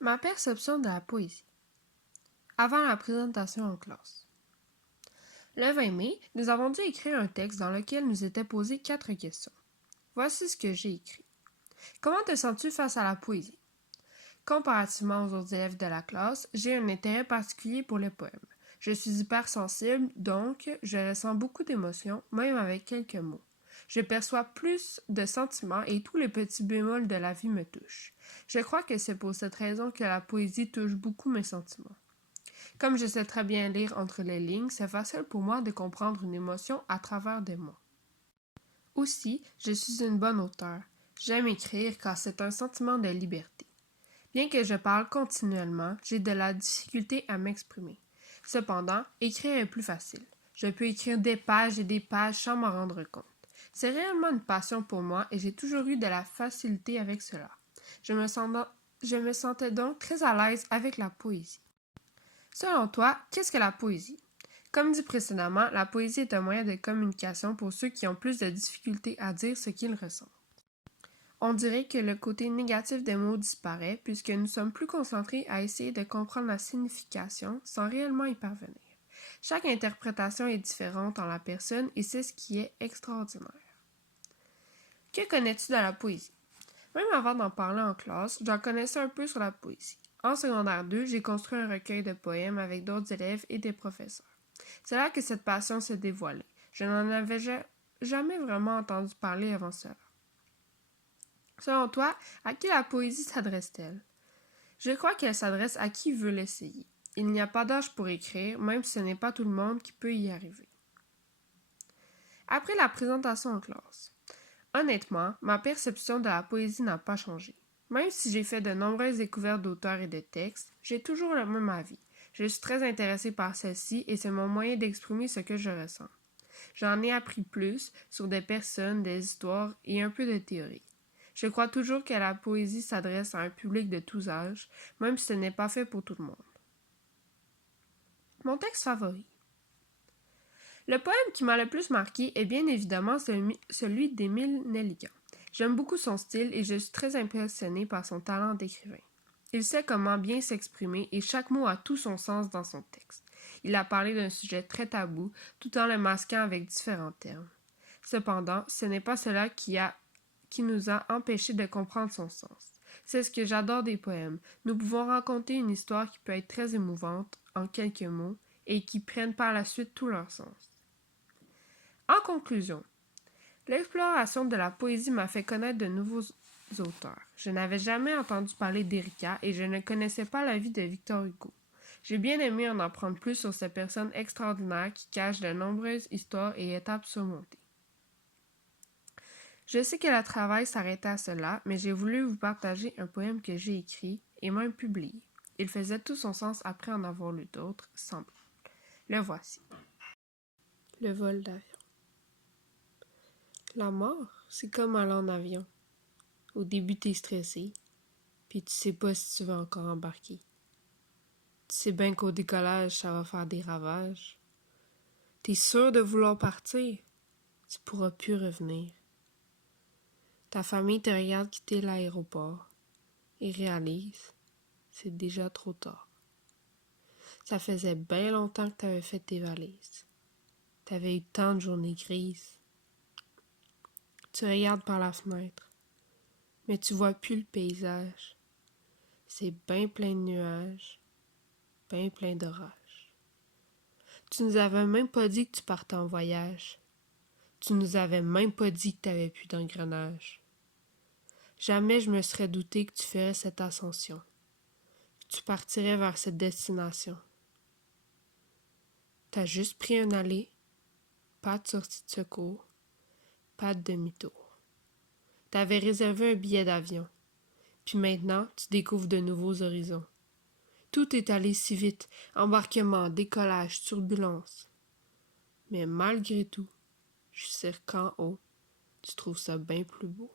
Ma perception de la poésie. Avant la présentation en classe. Le 20 mai, nous avons dû écrire un texte dans lequel nous étaient posées 4 questions. Voici ce que j'ai écrit. Comment te sens-tu face à la poésie? Comparativement aux autres élèves de la classe, j'ai un intérêt particulier pour les poèmes. Je suis hypersensible, donc je ressens beaucoup d'émotions, même avec quelques mots. Je perçois plus de sentiments et tous les petits bémols de la vie me touchent. Je crois que c'est pour cette raison que la poésie touche beaucoup mes sentiments. Comme je sais très bien lire entre les lignes, c'est facile pour moi de comprendre une émotion à travers des mots. Aussi, je suis une bonne auteure. J'aime écrire car c'est un sentiment de liberté. Bien que je parle continuellement, j'ai de la difficulté à m'exprimer. Cependant, écrire est plus facile. Je peux écrire des pages et des pages sans m'en rendre compte. C'est réellement une passion pour moi et j'ai toujours eu de la facilité avec cela. Je me sentais donc très à l'aise avec la poésie. Selon toi, qu'est-ce que la poésie? Comme dit précédemment, la poésie est un moyen de communication pour ceux qui ont plus de difficultés à dire ce qu'ils ressentent. On dirait que le côté négatif des mots disparaît puisque nous sommes plus concentrés à essayer de comprendre la signification sans réellement y parvenir. Chaque interprétation est différente en la personne et c'est ce qui est extraordinaire. Que connais-tu de la poésie? Même avant d'en parler en classe, j'en connaissais un peu sur la poésie. En secondaire 2, j'ai construit un recueil de poèmes avec d'autres élèves et des professeurs. C'est là que cette passion s'est dévoilée. Je n'en avais jamais vraiment entendu parler avant cela. Selon toi, à qui la poésie s'adresse-t-elle? Je crois qu'elle s'adresse à qui veut l'essayer. Il n'y a pas d'âge pour écrire, même si ce n'est pas tout le monde qui peut y arriver. Après la présentation en classe. Honnêtement, ma perception de la poésie n'a pas changé. Même si j'ai fait de nombreuses découvertes d'auteurs et de textes, j'ai toujours le même avis. Je suis très intéressée par celle-ci et c'est mon moyen d'exprimer ce que je ressens. J'en ai appris plus sur des personnes, des histoires et un peu de théorie. Je crois toujours que la poésie s'adresse à un public de tous âges, même si ce n'est pas fait pour tout le monde. Mon texte favori. Le poème qui m'a le plus marqué est bien évidemment celui d'Émile Nelligan. J'aime beaucoup son style et je suis très impressionnée par son talent d'écrivain. Il sait comment bien s'exprimer et chaque mot a tout son sens dans son texte. Il a parlé d'un sujet très tabou tout en le masquant avec différents termes. Cependant, ce n'est pas cela qui nous a empêchés de comprendre son sens. C'est ce que j'adore des poèmes. Nous pouvons raconter une histoire qui peut être très émouvante en quelques mots et qui prennent par la suite tout leur sens. En conclusion, l'exploration de la poésie m'a fait connaître de nouveaux auteurs. Je n'avais jamais entendu parler d'Erika et je ne connaissais pas la vie de Victor Hugo. J'ai bien aimé en apprendre plus sur ces personnes extraordinaires qui cachent de nombreuses histoires et étapes surmontées. Je sais que le travail s'arrêtait à cela, mais j'ai voulu vous partager un poème que j'ai écrit et même publié. Il faisait tout son sens après en avoir lu d'autres, semblables. Le voici. Le vol d'avion. La mort, c'est comme aller en avion. Au début, t'es stressé, puis tu sais pas si tu vas encore embarquer. Tu sais bien qu'au décollage, ça va faire des ravages. T'es sûr de vouloir partir, tu pourras plus revenir. Ta famille te regarde quitter l'aéroport et réalise, c'est déjà trop tard. Ça faisait bien longtemps que t'avais fait tes valises. T'avais eu tant de journées grises. Tu regardes par la fenêtre, mais tu vois plus le paysage. C'est bien plein de nuages, bien plein d'orages. Tu nous avais même pas dit que tu partais en voyage. Tu nous avais même pas dit que t'avais plus d'engrenage. Jamais je me serais douté que tu ferais cette ascension, que tu partirais vers cette destination. T'as juste pris un aller, pas de sortie de secours, pas de demi-tour. T'avais réservé un billet d'avion, puis maintenant tu découvres de nouveaux horizons. Tout est allé si vite, embarquement, décollage, turbulence. Mais malgré tout, je suis sûr qu'en haut, tu trouves ça bien plus beau.